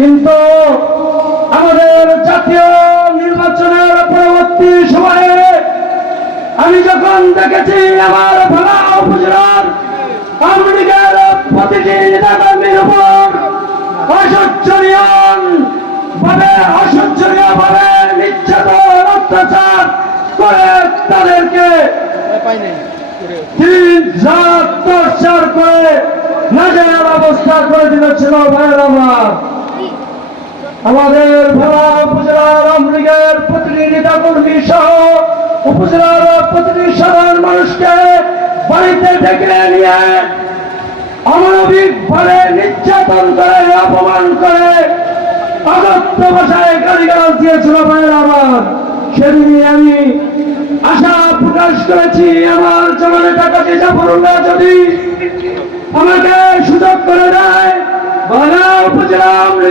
কিন্তু আমাদের জাতীয় নির্বাচনের পরবর্তী সময়ে আমি যখন দেখেছি আমার ভালা উপজেলার আওয়ামী লীগের প্রতিটি নেতাকর্মীর উপর অসহ্যনীয় ভাবে অসহ্যনীয় ভাবে নির্যাতন, অত্যাচার করে তাদেরকে করে অবস্থা করে দিয়েছিল ভাইয়ের আমার। আমাদের ভোলা উপজেলার প্রতিটি নেতা কর্মী সহ উপজেলার প্রতিটি সাধারণ মানুষকে বাড়িতে ডেকে নিয়ে অমানবিক ভাবে নির্যাতন করে, অপমান করে অগত্য ভাষায় গালিগালাজ দিয়েছিল ভাইয়ের আমার। সেদিনই আমি আশা প্রকাশ করেছি, আমার জননেতা কাছে জাফরুল্লাহ যদি আমাকে সুযোগ করে দেয় বাংলা উপজেলা আওয়ামী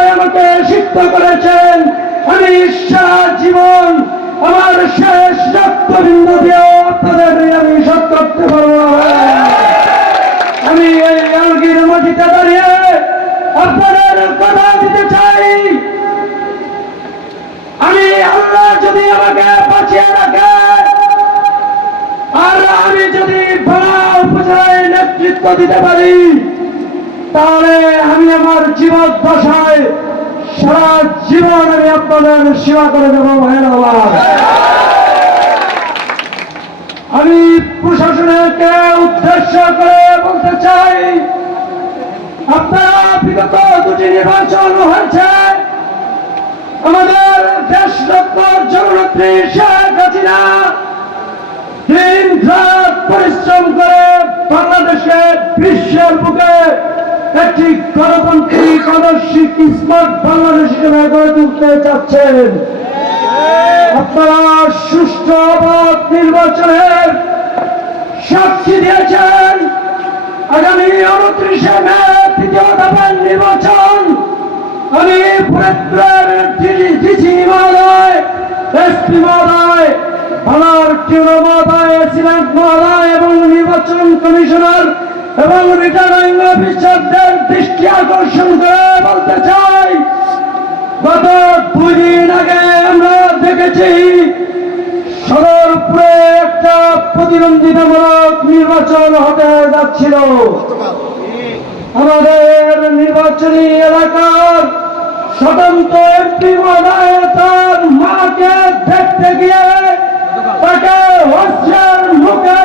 আমাকে করেছেন। আমি সারা জীবন, আমার শেষ রক্তবিন্দ দিয়েও আপনাদের আমি শোধ করতে পারব। আমি এই আলগির মাটিতে দাঁড়িয়ে আপনাদের কথা দিতে চাই। আমি আল্লাহ যদি আমাকে বাঁচিয়ে রাখে, আর আমি যদি ভাড়া উপজেলায় নেতৃত্ব দিতে পারি, তাহলে আমি আমার জীবন দশায় সারা জীবন আমি আপনাদের সেবা করে দেব, ভাইয়ের আমার। আমি প্রশাসনকে উদ্দেশ্য করে বলতে চাই, আপনারা বিগত দুটি নির্বাচন হয়েছে। আমাদের দেশ রত্ন জননেত্রী শেখ হাসিনা দিন রাত পরিশ্রম করে বাংলাদেশে বিশ্বের বুকে একটি গণতান্ত্রিক আদর্শিক স্মার্ট বাংলাদেশ হিসেবে গড়ে তুলতে চাচ্ছেন। আপনারা সুষ্ঠু অবাধ নির্বাচনের সাক্ষী দিয়েছেন। আগামী উনত্রিশে মে তৃতীয় ধাপের নির্বাচন। আমি ফরিদপুরের এবং নির্বাচন কমিশনার এবং রিটার্নিং অফিসারদের দৃষ্টি আকর্ষণ করে বলতে চাই, গত দুই দিন আগে আমরা দেখেছি সদরপুরে একটা প্রতিদ্বন্দ্বিতামূলক নির্বাচন হতে যাচ্ছিল। আমাদের নির্বাচনী এলাকার স্বতন্ত্র এমপি মহোদয় তার মাকে দেখতে গিয়ে তাকে হস্যের মুখে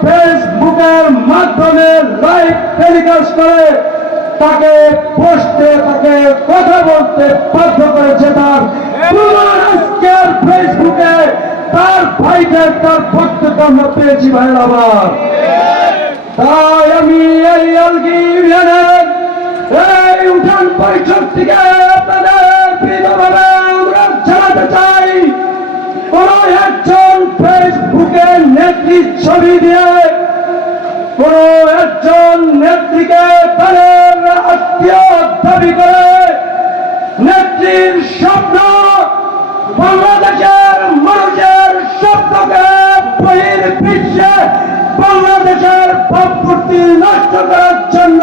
ফেসবুকের মাধ্যমে লাইভ টেলিকাস্ট করে তাকে পোস্টে তাকে কথা বলতে বাধ্য করেছে তার। আজকের ফেসবুকে তার ভাইকে তার বক্তব্য আমরা পেয়েছি ভাই আমার তাই আমি এই আলগি এই উঠান পরিষদ থেকে আপনাদের বিধভাবে অনুরোধ জানাতে চাই কোন একজন নেত্রী ছবি দিয়ে কোন একজন নেত্রীকে তাদের আত্মীয় দাবি করে নেত্রীর বাংলাদেশের মানুষের বহির বিশ্বে বাংলাদেশের ভাবমূর্তি নষ্ট করার জন্য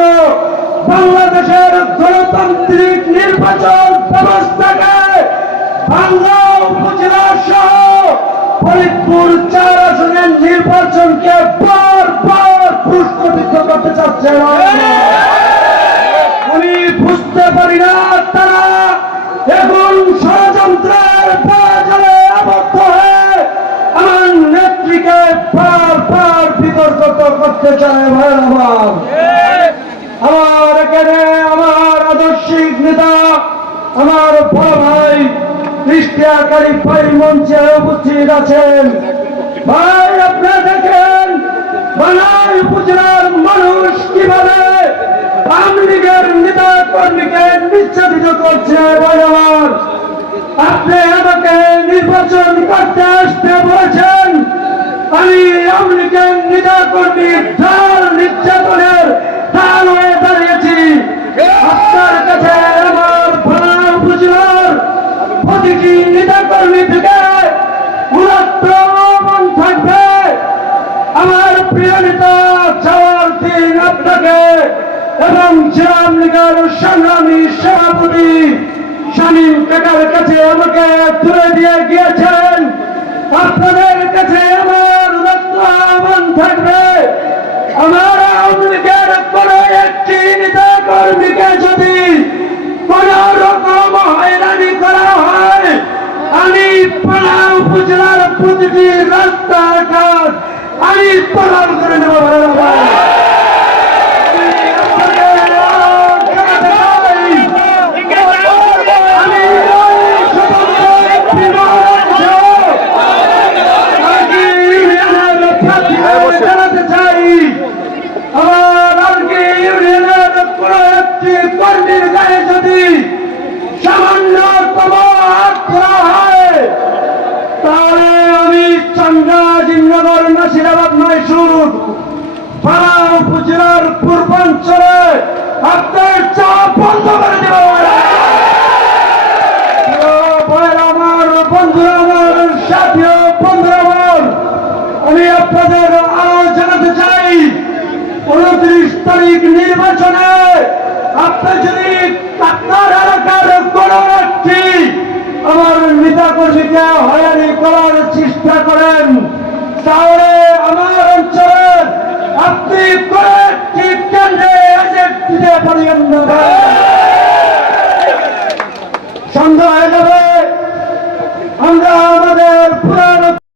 বাংলাদেশের গণতান্ত্রিক নির্বাচন ব্যবস্থাকে বাংলা নির্বাচনকে বারবার পুষ্পবিদ্ধ করতে চাচ্ছে আমি বুঝতে পারি না তারা এখন ষড়যন্ত্রের প্রয়োজনে আবদ্ধ হয়ে আমার নেত্রীকে বারবার বিতর্ক করতে চায় ভাই আমার আমার এখানে আমার আদর্শিক নেতা, আমার বড় ভাই ইশতিয়াকারী ভাই মঞ্চে উপস্থিত আছেন। ভাই, আপনারা দেখেন বানার উপজেলার মানুষ কীভাবে আওয়ামী লীগের নেতা কর্মীকে নিচ্ছাদিত করছে, ভাই আপনি আমাকে নির্বাচন করতে আসতে বলেছেন। আমি আওয়ামী লীগের নেতা কর্মীর ঢাল নির্যাতনের ঢাল হয়ে দাঁড়িয়েছি। আপনার কাছে আমার ভাড়া উপজেলার প্রতিটি নেতা কর্মী থেকে মূলত প্রিয় চাওয়ার দিন আপনাকে এবং লীগের সংগ্রামী সভাপতি শামীম কাকার কাছে আমাকে তুলে দিয়ে গিয়েছেন। আপনাদের কাছে আমার আহ্বান থাকবে। আমার আওয়ামী লীগের কোন একটি নেতা কর্মীকে যদি ஒரு পূর্বাঞ্চলে আপনার চাপ বন্ধ করে আমার আমার আমার, আমি আপনাদের আরও জানাতে চাই, উনত্রিশ তারিখ নির্বাচনে আপনি যদি আপনার এলাকার কোন একটি আমার নেতা কর্মীকে হয়রানি করার চেষ্টা করেন, তাহলে আমার কথা